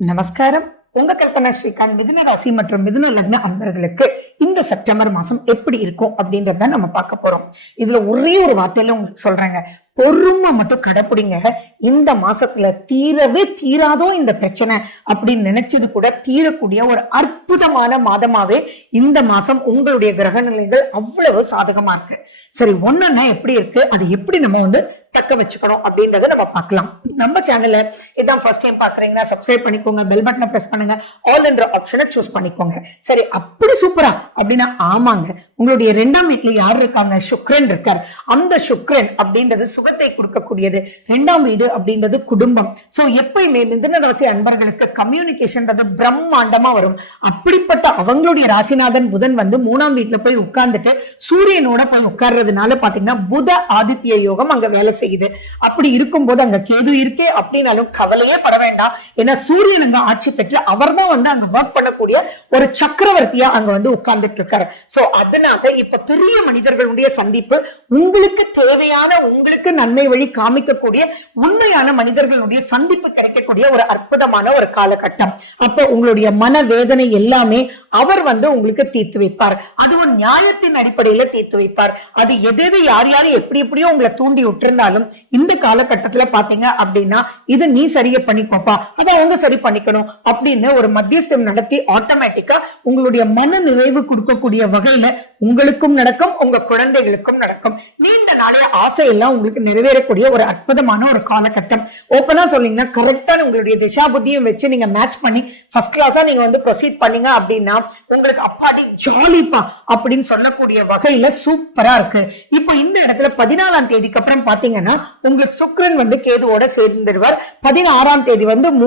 நமஸ்காரம். உங்க கல்பனா ஸ்ரீகாந்த். மிதுன ராசி மற்றும் மிதுன லக்ன அன்பர்களுக்கு இந்த செப்டம்பர் மாசம் எப்படி இருக்கும் அப்படின்றத நம்ம பார்க்க போறோம். இதுல ஒரே ஒரு வார்த்தையில உங்களுக்கு சொல்றேங்க, பொறுமை மட்டும் கடைப்பிடிங்க. இந்த மாசத்துல தீரவே தீராதோ இந்த பிரச்சனை அப்படின்னு நினைச்சது கூட தீரக்கூடிய ஒரு அற்புதமான மாதமாவே இந்த மாசம் உங்களுடைய கிரக நிலைகள் அவ்வளவு சாதகமா இருக்கு. சரி, ஒன்னொன்னா எப்படி இருக்கு, அது எப்படி நம்ம தக்க வச்சுக்கணும் அப்படின்றத நம்ம பார்க்கலாம். நம்ம சேனல்ல இதான் ஃபர்ஸ்ட் டைம் பாக்குறீங்கன்னா சப்ஸ்கிரைப் பண்ணிக்கோங்க, பெல் பட்டனை பிரஸ் பண்ணுங்க, ஆல் என்ற ஆப்ஷனை சூஸ் பண்ணிக்கோங்க. சரி, அப்படி சூப்பரா அப்படின்னா ஆமாங்க, உங்களுடைய 2ஆம் வீட்டுல யார் இருக்காங்க? சுக்கிரன் இருக்கார். அந்த சுக்கிரன் அப்படின்றது சுகத்தை கொடுக்கக்கூடியது. 2ஆம் வீடு அப்படின்றது குடும்பம். சோ எப்பயுமே மிதுன ராசி அன்பர்களுக்கு கம்யூனிகேஷன்றது பிரம்மாண்டமா வரும். அப்படிப்பட்ட அவங்களுடைய ராசிநாதன் புதன் 3ஆம் வீட்டுல போய் உட்கார்ந்துட்டு சூரியனோட போய் உட்கார்றதுனால பாத்தீங்கன்னா புத ஆதித்ய யோகம் அங்க வேலை செய்யுது. அப்படி இருக்கும்போது அங்க கேது இருக்கே அப்படின்னாலும் கவலையே பட வேண்டாம். ஏன்னா சூரியன் அங்க ஆட்சி பெற்று அவர் தான் அங்க ஒர்க் பண்ணக்கூடிய ஒரு சக்கரவர்த்தியா அங்க உட்கார்ந்துட்டு இருக்காரு. சோ அதனால இப்ப பெரிய மனிதர்களுடைய சந்திப்பு, உங்களுக்கு தேவையான, உங்களுக்கு நன்மை வழி காமிக்கக்கூடிய உண்மையான மனிதர்களுடைய சந்திப்பு கிடைக்கக்கூடிய ஒரு அற்புதமான ஒரு காலகட்டம். அப்ப உங்களுடைய மனவேதனை எல்லாமே அவர் உங்களுக்கு தீர்த்து வைப்பார். அது ஒரு நியாயத்தின் அடிப்படையில தீர்த்து வைப்பார். அது எதை யார் யாரும் எப்படி எப்படியோ உங்களை தூண்டி விட்டுருந்தாலும் இந்த காலகட்டத்துல பாத்தீங்க அப்படின்னா இது நீ சரியை பண்ணிக்கோப்பா, அதை அவங்க சரி பண்ணிக்கணும் அப்படின்னு ஒரு மத்தியஸ்தம் நடத்தி ஆட்டோமேட்டிக்கா உங்களுடைய மன நிறைவு கொடுக்கக்கூடிய வகையில உங்களுக்கும் நடக்கும், உங்க குழந்தைகளுக்கும் நடக்கும். நீண்ட நாளைய ஆசையெல்லாம் உங்களுக்கு நிறைவேறக்கூடிய ஒரு அற்புதமான ஒரு காலகட்டம். ஓப்பனா சொல்லிங்கன்னா கரெக்டா உங்களுடைய திசா புத்தியும் வச்சு நீங்க மேட்ச் பண்ணி ஃபர்ஸ்ட் கிளாஸா நீங்க ப்ரொசீட் பண்ணீங்க அப்படின்னா உங்களுக்கு அப்பாடி ஜாலிப்பா அப்படின்னு சொல்லக்கூடிய வகையில சூப்பரா இருக்கு. இப்போ இந்த இடத்துல 14ஆம் தேதிக்கு அப்புறம் பாத்தீங்கன்னா உங்களுக்கு சுக்கிரன் கேதுவோட சேர்ந்துடுவார். 16ஆம் தேதி 3ஆம்